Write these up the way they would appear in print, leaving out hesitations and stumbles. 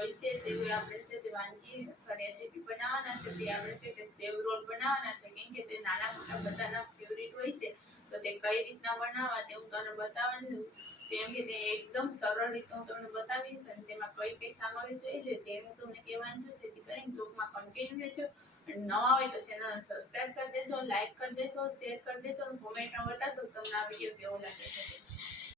હોય છે તેવી આપણે છે તે વાનગી રેસીપી બનાવવાના છે તે આપણે છે તે સેવ રોલ બનાવવાના છે કેમ કે તે નાના મોટા બધાના ફેવરિટ હોય છે તો તે કઈ રીતના બનાવવા તે હું તમને બતાવવાનું છું કેમ કે તે એકદમ સરળ રીતે હું તમને બતાવીશ અને તેમાં કઈ કઈ સામગ્રી જોઈએ છે તે હું તમને કહેવાનું છું જેથી કરીને બ્લોગમાં કન્ટિન્યુ રહેજો અને નવા હોય તો ચેનલને સબસ્ક્રાઇબ કરી દેશો લાઈક કરી દેશો શેર કરી દેશો અને કોમેન્ટમાં બતાવશો તમને આ વિડીયો કેવો લાગે છે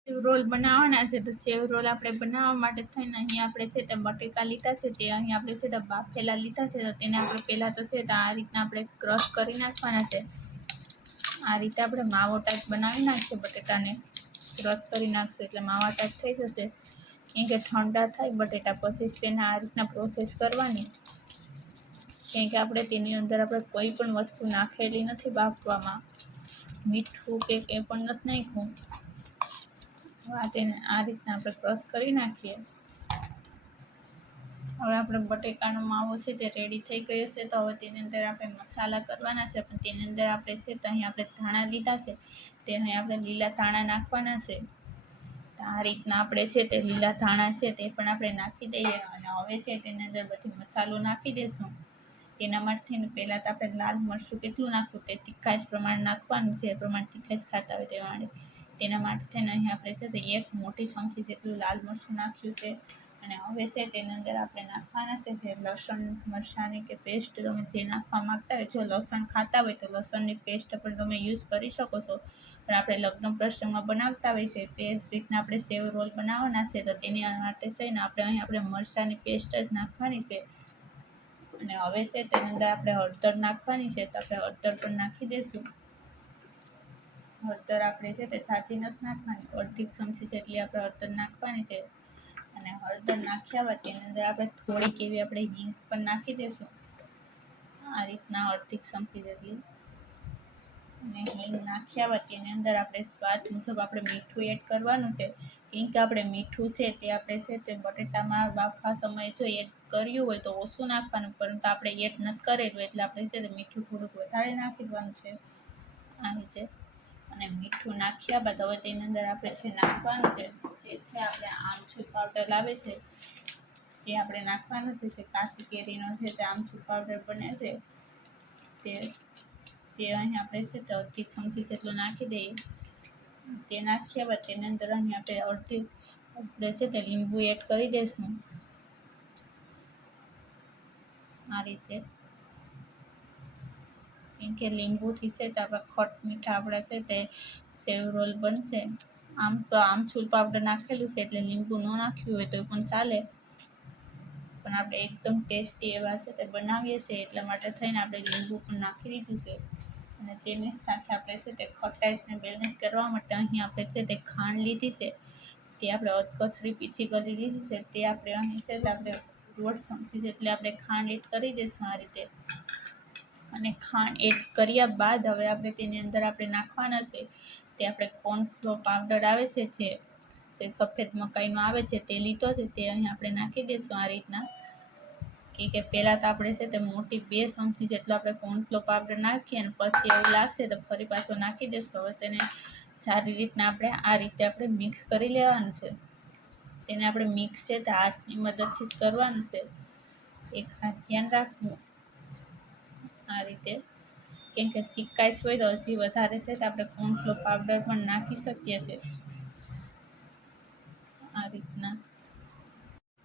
સેવ રોલ બનાવવાના છે તો સેવ રોલ આપણે બનાવવા માટે થઈને અહીં આપણે છે તે બટેકા લીધા છે તે અહીં આપણે છે તે બાફેલા લીધા છે તો તેને આપણે પહેલાં તો છે તો આ રીતના આપણે ક્રશ કરી નાખવાના છે આ રીતે આપણે માવો ટાઈપ બનાવી નાખીએ બટેટાને ક્રશ કરી નાખશું એટલે માવા ટાઈપ થઈ જશે કેમ કે ઠંડા થાય બટેટા પછી તેને આ રીતના પ્રોસેસ કરવાની કેમ કે આપણે તેની અંદર આપણે કોઈ પણ વસ્તુ નાખેલી નથી બાફવામાં મીઠું કે કંઈ પણ નથી નાખ્યું તેને આ રીતના આપણે ક્રશ કરી નાખીએ હવે આપણે બટેકાનો માવો છે તે રેડી થઈ ગયો છે તો હવે તેની અંદર આપણે મસાલા કરવાના છે પણ તેની અંદર આપણે છે તો અહીં આપણે ધાણા લીધા છે તે અહીં આપણે લીલા ધાણા નાખવાના છે આ રીતના આપણે છે તે લીલા ધાણા છે તે પણ આપણે નાખી દઈએ અને હવે છે તેની અંદર બધી મસાલો નાખી દઈશું તેના માટે પહેલાં તો આપણે લાલ મરચું કેટલું નાખવું તે તીખાશ પ્રમાણે નાખવાનું છે એ પ્રમાણે તીખાશ ખાતા હોય તે માટે તેના માટે થઈને અહીં આપણે છે તે એક મોટી ચમચી જેટલું લાલ મરચું નાખ્યું છે અને હવે છે તેની અંદર આપણે નાખવાના છે જે લસણ મરચાંની કે પેસ્ટ તમે જે નાખવા માગતા હોય જો લસણ ખાતા હોય તો લસણની પેસ્ટ પણ તમે યુઝ કરી શકો છો પણ આપણે લગ્ન પ્રસંગમાં બનાવતા હોય છે તે જ રીતના આપણે સેવ રોલ બનાવવાના છે તો તેની માટે થઈને આપણે મરચાંની પેસ્ટ જ નાખવાની છે અને હવે છે તેની અંદર આપણે હળદર નાખવાની છે તો આપણે હળદર પણ નાખી દઈશું હળદર આપણે છે તે છાતી નથી નાખવાની અડધી ચમચી જેટલી આપણે હળદર નાખવાની છે અને હળદર નાખ્યા બાદ તેની અંદર આપણે થોડીક એવી આપણે હિંગ પણ નાખી દઈશું આ રીતના અડધી ચમચી જેટલી અને હિંગ નાખ્યા બાદ તેની અંદર આપણે સ્વાદ મુજબ આપણે મીઠું એડ કરવાનું છે કેમ કે આપણે મીઠું છે તે આપણે છે તે બટેટામાં બાફવા સમયે જો એડ કર્યું હોય તો ઓછું નાખવાનું પરંતુ આપણે એડ નથી કરેલું એટલે આપણે છે તે મીઠું થોડુંક વધારે નાખી દેવાનું છે આ રીતે અને મીઠું નાખ્યા બાદ હવે તેની અંદર આપણે જે નાખવાનું છે તે છે આપણે આમચૂર પાવડર આવે છે તે આપણે નાખવાનું છે જે કાચી કેરીનો છે તે આમચૂર પાવડર બને છે તે અહીં આપણે છે તે અડધી ચમચી જેટલું નાખી દઈએ તે નાખ્યા બાદ તેની અંદર અહીં આપણે છે તે લીંબુ એડ કરી દઈશું આ રીતે કેમ કે લીંબુથી છે તો આપણે ખટ મીઠા આપણે છે તે સેવ રોલ બનશે આમ તો આમચૂર પાવડર નાખેલું છે એટલે લીંબુ ન નાખ્યું હોય તો પણ ચાલે પણ આપણે એકદમ ટેસ્ટી એવા છે તે બનાવીએ છીએ એટલા માટે થઈને આપણે લીંબુ પણ નાખી દીધું છે અને તેની સાથે આપણે છે તે ખટાશને બેલેન્સ કરવા માટે અહીં આપણે છે તે ખાંડ લીધી છે તે આપણે અધકચરી પીછી કરી લીધી છે તે આપણે અહીં છે તે આપણે 1.5 ચમચી જેટલી આપણે ખાંડ એડ કરી દઈશું આ રીતે અને ખાંડ એડ કર્યા બાદ હવે આપણે તેની અંદર આપણે નાખવાના છે તે આપણે કોર્નફ્લોર પાવડર આવે છે જે સફેદ મકાઈનો આવે છે તે લીધો છે તે અહીં આપણે નાખી દઈશું આ રીતના કે પહેલાં તો આપણે છે તે મોટી 2 ચમચી જેટલો આપણે કોર્નફ્લોર પાવડર નાખીએ અને પછી એવું લાગશે તો ફરી પાછો નાખી દઈશું હવે તેને સારી રીતના આપણે આ રીતે આપણે મિક્સ કરી લેવાનું છે તેને આપણે મિક્સ છે તે હાથની મદદથી જ કરવાનું છે એક ખાસ ધ્યાન રાખવું આ રીતે કેમ કે સિકાઈશ હોય તો હજી વધારે છે તો આપણે કોર્નફ્લોર પાવડર પણ નાખી શકીએ છીએ આ રીતના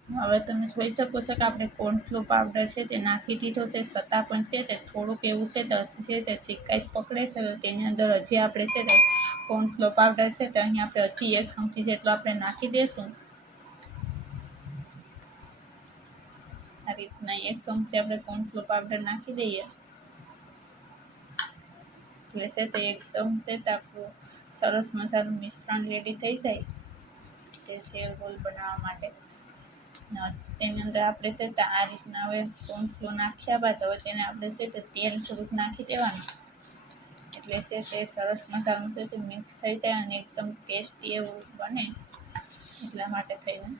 હવે તમે જોઈ શકો છો કે આપણે કોર્નફ્લોર પાવડર છે તે નાખી દીધો છે છતાં પણ છે તે થોડુંક એવું છે તો હજી છે તે સિકાઈશ પકડે છે તો તેની અંદર હજી આપણે છે તે કોર્નફ્લોર પાવડર છે તો અહીં આપણે હજી 1 ચમચી જેટલો આપણે નાખી દઈશું આ રીતના 1 ચમચી આપણે કોર્નફ્લોર પાવડર નાખી દઈએ એટલે છે તે એકદમ છે તે આપણું સરસ મજાનું મિશ્રણ રેડી થઈ જાય તે સેવ રોલ બનાવવા માટે તેની અંદર આપણે છે તે આ રીતના હવે કોર્નફ્લોર નાખ્યા બાદ હવે તેને આપણે છે તે તેલ થોડુંક નાખી દેવાનું એટલે છે તે સરસ મજાનું છે તે મિક્સ થઈ જાય અને એકદમ ટેસ્ટી એવું બને એટલા માટે થઈને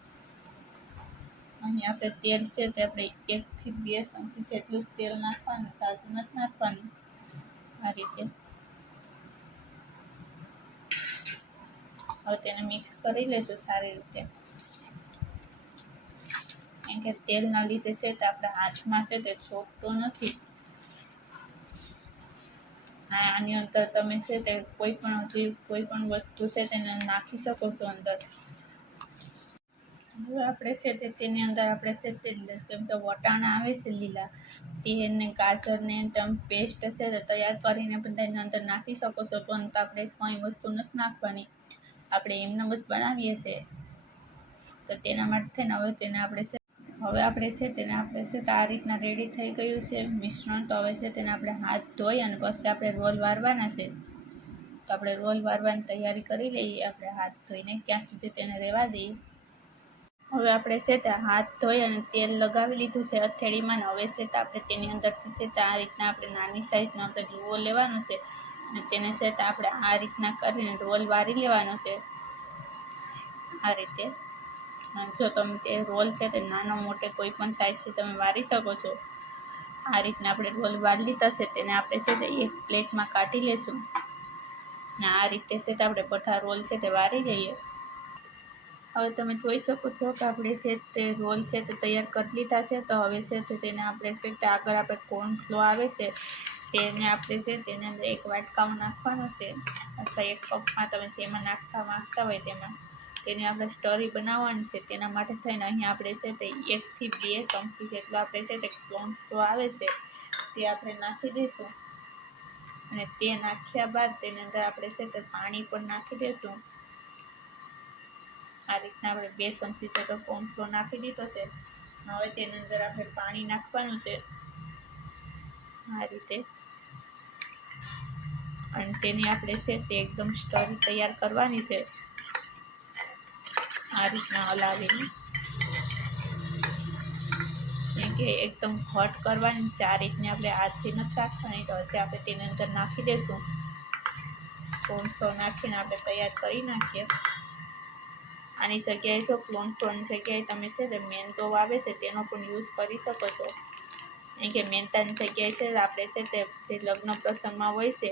અહીં આપણે તેલ છે તે આપણે 1 થી 2 ચમચી જેટલું જ તેલ નાખવાનું સાજું નથી નાખવાનું આ રીતે હવે તેને મિક્સ કરી લઈશું સારી રીતે કેમ કે તેલના લીધે છે તે આપણા હાથમાં છે તે ચોટતું નથી. આની અંદર તમે છે તે કોઈ પણ વસ્તુ છે તેને નાખી શકો છો અંદર. હવે આપણે છે તે તેની અંદર આપણે છે તે કેમ કે વટાણા આવે છે લીલા, તેને ગાજરને પેસ્ટ છે તે તૈયાર કરીને પણ તેની અંદર નાખી શકો છો, પરંતુ આપણે કંઈ વસ્તુ નથી નાખવાની, આપણે એમને જ બનાવીએ છીએ. તો તેના માટે થઈને હવે આપણે છે તે આ રીતના રેડી થઈ ગયું છે મિશ્રણ. તો હવે છે તેને આપણે હાથ ધોઈ અને પછી આપણે રોલ વારવાના છે. તો આપણે રોલ વારવાની તૈયારી કરી લઈએ. આપણે હાથ ધોઈને ક્યાં સુધી તેને રહેવા દઈએ. હવે આપણે છે તે હાથ ધોઈ અને તેલ લગાવી લીધું છે હથેળીમાં. હવે છે તે આપણે તેની અંદરથી છે તે આ રીતના આપણે નાની સાઈઝનો આપણે લુઓ લેવાનો છે અને તેને છે તે આપણે આ રીતના કરીને રોલ વારી લેવાનો છે. આ રીતે જો તમે તે રોલ છે તે નાનો મોટે કોઈ પણ સાઈઝથી તમે વારી શકો છો. આ રીતના આપણે રોલ વારી લીધા છે તેને આપણે છે તે એક પ્લેટમાં કાઢી લેશું. અને આ રીતે છે તે આપણે બધા રોલ છે તે વારી લઈએ. હવે તમે જોઈ શકો છો કે આપણે છે તે રોલ છે તે તૈયાર કરી લીધા છે. તો હવે છે તે તેને આપણે છે તે આગળ આપણે કોર્નફ્લો આવે છે તેને આપણે છે તેને અંદર એક વાટકામાં નાખવાનું છે, અથવા એક કપમાં તમે જેમાં નાખવા માંગતા હોય તેમાં. તેની આપણે સ્ટોરી બનાવવાની છે. તેના માટે થઈને અહીંયા આપણે છે તે 1 થી 2 ચમચી જેટલો આપણે છે તે કોર્નફ્લો આવે છે તે આપણે નાખી દઈશું. અને તે નાખ્યા બાદ તેની અંદર આપણે છે તે પાણી પણ નાખી દઈશું. આ રીતના આપણે 2 ચમચી જેટલો કોર્નફ્લો નાખી દીધો છે. હવે તેની અંદર આપણે પાણી નાખવાનું છે આ રીતે. અને તેની આપણે છે તે એકદમ સ્ટોરી તૈયાર કરવાની છે આ રીતના હલાવીને. કે એકદમ ઘટ કરવાની છે. આ રીતને આપણે હાથથી નથી રાખવાની. તો હજી આપણે તેની અંદર નાખી દઈશું. કોર્નફ્લો નાખીને આપણે તૈયાર કરી નાખીએ. આની જગ્યાએ જો કોર્નફ્લોરની જગ્યાએ તમે છે તે મેંદો આવે છે તેનો પણ યુઝ કરી શકો છો. કારણ કે મેંદાની જગ્યાએ છે આપણે છે તે જે લગ્ન પ્રસંગમાં હોય છે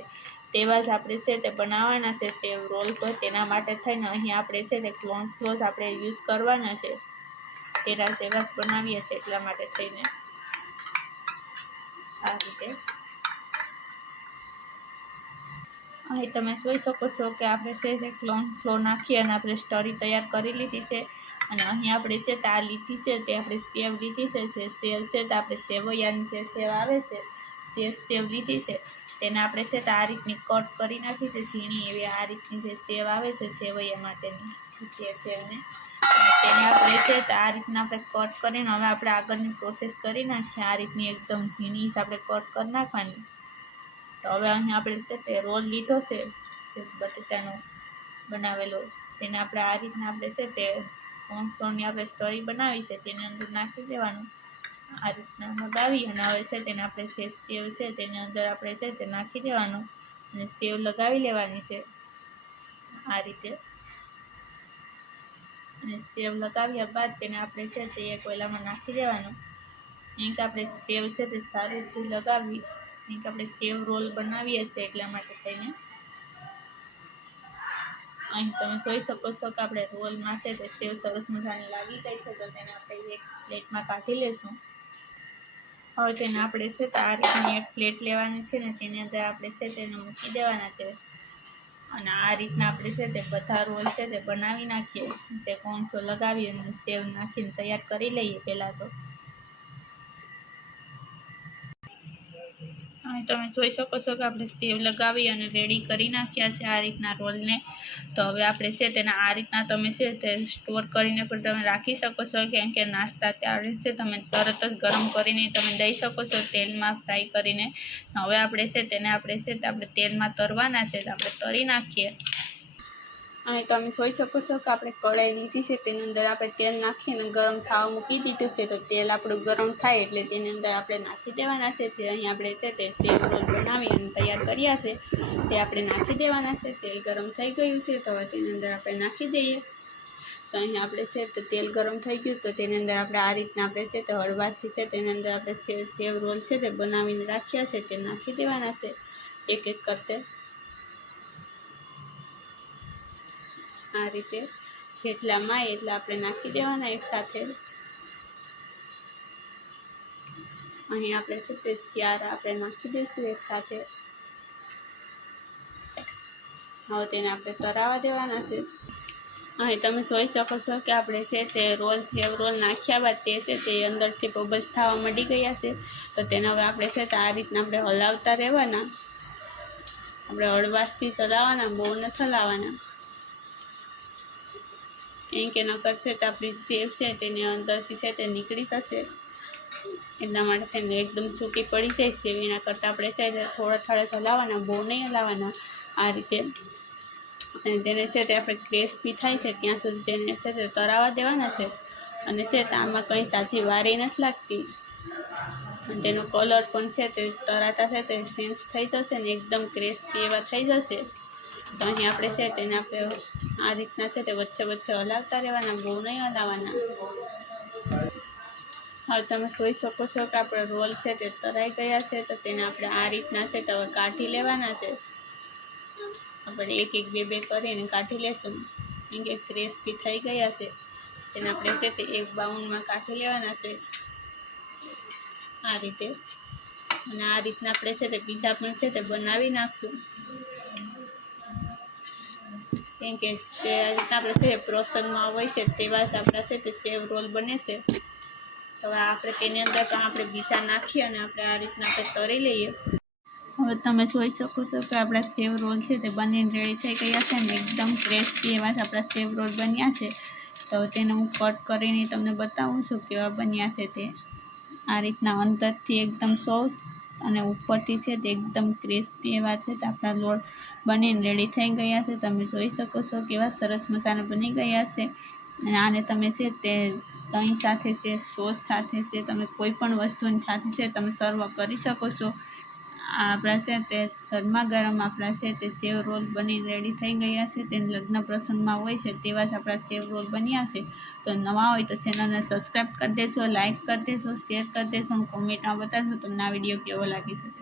તેવા જ આપણે છે તે બનાવવાના છે તે રોલ. તો તેના માટે થઈને અહીં આપણે છે તે કોર્નફ્લો જ આપણે યુઝ કરવાના છે. તેના જેવા જ બનાવીએ છીએ એટલા માટે થઈને આ રીતે. અહીં તમે જોઈ શકો છો કે આપણે છે તે કોર્નફ્લો નાખી અને આપણે સ્ટોરી તૈયાર કરી લીધી છે. અને અહીં આપણે છે તે આ લીધી છે તે આપણે સેવ લીધી છે. સેવ છે તે આપણે સેવૈયાની જે સેવ આવે છે તે સેવ લીધી છે. તેને આપણે છે તે આ રીતની કટ કરી નાખી છે ઝીણી એવી. આ રીતની જે સેવ આવે છે સેવૈયા માટેની તે સેવને તેને આપણે છે તે આ રીતના આપણે કટ કરીને હવે આપણે આગળની પ્રોસેસ કરી નાખીએ. આ રીતની એકદમ ઝીણી આપણે કટ કરી નાખવાની. તો હવે અહીં આપણે છે તે રોલ લીધો છે બટેટાનો બનાવેલો, તેને આપણે આ રીતના આપણે છે તે કોર્નફ્લોરની આપણે સ્ટોરી બનાવી છે તેની અંદર નાખી દેવાનું. આ રીતના લગાવી અને હવે છે તેને આપણે જે સેવ છે તેની અંદર આપણે છે તે નાખી દેવાનું અને સેવ લગાવી લેવાની છે આ રીતે. અને સેવ લગાવ્યા બાદ તેને આપણે છે તે એક ઓલામાં નાખી દેવાનું. અહીં કે આપણે સેવ છે તે સારી રીતે લગાવી. અહીં કે આપણે સેવ રોલ બનાવીએ છીએ એટલા માટે થઈને અહીં તમે જોઈ શકો છો કે આપણે રોલમાં છે તે સેવ સરસ મજાની લાગી ગઈ છે. તો તેને આપણે એક પ્લેટમાં કાઢી લઈશું. હવે તેને આપણે છે તો આ રીતની એક પ્લેટ લેવાની છે ને તેની અંદર આપણે છે તેને મૂકી દેવાના છે. અને આ રીતના આપણે છે તે બધા રોલ છે તે બનાવી નાખીએ. તે કોર્નફ્લો લગાવી અને સેવ નાખીને તૈયાર કરી લઈએ પહેલાં તો. અહીં તમે જોઈ શકો છો કે આપણે સેવ લગાવી અને રેડી કરી નાખ્યા છે આ રીતના રોલને. તો હવે આપણે છે તેને આ રીતના તમે છે તે સ્ટોર કરીને પણ તમે રાખી શકો છો. કેમ કે નાસ્તા ત્યારે છે તમે તરત જ ગરમ કરીને તમે દઈ શકો છો તેલમાં ફ્રાય કરીને. હવે આપણે છે તેને આપણે છે તે આપણે તેલમાં તરવાના છે. તો આપણે તરી નાખીએ. અહીં તમે જોઈ શકો છો કે આપણે કઢાઈ લીધી છે તેની અંદર આપણે તેલ નાખીને ગરમ થવા મૂકી દીધું છે. તો તેલ આપણું ગરમ થાય એટલે તેની અંદર આપણે નાખી દેવાના છે. જે અહીં આપણે છે તે સેવ રોલ બનાવી અને તૈયાર કર્યા છે તે આપણે નાખી દેવાના છે. તેલ ગરમ થઈ ગયું છે તો હવે તેની અંદર આપણે નાખી દઈએ. તો અહીં આપણે છે તો તેલ ગરમ થઈ ગયું તો તેની અંદર આપણે આ રીતના આપણે છે તો હળવાથી છે તેની અંદર આપણે સેવ રોલ છે તે બનાવીને રાખ્યા છે તે નાખી દેવાના છે એક એક કરતે. આ રીતે જેટલામાં એટલા આપણે નાખી દેવાના એક સાથે. અહીં આપણે છે તે શિયારા આપણે નાખી દઈશું એકસાથે. હવે તેને આપણે તરાવા દેવાના છે. અહીં તમે જોઈ શકો છો કે આપણે છે તે સેવ રોલ નાખ્યા બાદ તે છે તે અંદરથી બબલ્સ થવા માંડી ગયા છે. તો તેને હવે આપણે છે તે આ રીતના આપણે હલાવતા રહેવાના. આપણે હળવાશથી ચલાવવાના, બહુ નથી હલાવવાના, કેમ કે નકર છે તો આપણી સેવ છે તેની અંદરથી છે તે નીકળી જશે. એટલા માટે તેને એકદમ સૂકી પડી જાય સેવ. એના કરતાં આપણે છે તે થોડા હલાવવાના, બહુ નહીં હલાવવાના. આ રીતે અને તેને છે તે આપણે ક્રિસ્પી થાય છે ત્યાં સુધી તેને છે તે તરાવા દેવાના છે. અને છે તે આમાં કંઈ સાચી વારી નથી લાગતી. અને તેનો કલર પણ છે તે તરાતા છે તે ચેન્જ થઈ જશે ને એકદમ ક્રિસ્પી એવા થઈ જશે. તો અહીં આપણે છે તેને આપણે આ રીતના છે તે વચ્ચે હલાવતા રહેવાના, બહુ નહીં હલાવવાના. હવે તમે જોઈ શકો છો કે આપણે રોલ છે તે તરાઈ ગયા છે. તો તેને આપણે આ રીતના છે તો હવે કાઢી લેવાના છે. આપણે એક બે કરીને કાઢી લેશું, કેમ કે ક્રિસ્પી થઈ ગયા છે. તેને આપણે છે તે એક બાઉલમાં કાઢી લેવાના છે આ રીતે. અને આ રીતના આપણે છે તે બીજા પણ છે તે બનાવી નાખશું, કેમ કે તે આ રીતના આપણે છે પ્રોસેસમાં હોય છે તેવા જ આપણા છે તે સેવ રોલ બને છે. તો આપણે તેની અંદર પણ આપણે બીજા નાખીએ અને આપણે આ રીતના આપણે તળી લઈએ. હવે તમે જોઈ શકો છો કે આપણા સેવ રોલ છે તે બનીને રેડી થઈ ગયા છે ને એકદમ ક્રિસ્પી એવા જ આપણા સેવ રોલ બન્યા છે. તો તેને હું કટ કરીને તમને બતાવું છું કેવા બન્યા છે તે. આ રીતના અંદરથી એકદમ સોફ્ટ અને ઉપરથી છે તે એકદમ ક્રિસ્પી એવા છે. તો આપણા રોલ બનીને રેડી થઈ ગયા છે. તમે જોઈ શકો છો કેવા સરસ મસાલા બની ગયા છે. અને આને તમે છે તે દહીં સાથે છે, સોસ સાથે છે, તમે કોઈ પણ વસ્તુની સાથે છે તમે સર્વ કરી શકો છો. આપણા છે તે ગરમા ગરમ આપણા છે તે સેવ રોલ બની રેડી થઈ ગયા છે. તે લગ્ન પ્રસંગમાં હોય છે તેવા જ આપણા સેવ રોલ બન્યા છે. તો નવા હોય તો ચેનલને સબસ્ક્રાઈબ કરી દેજો, લાઇક કરી દેજો, શેર કરી દેજો અને કોમેન્ટમાં બતાવજો તમને આ વિડીયો કેવો લાગી શકે.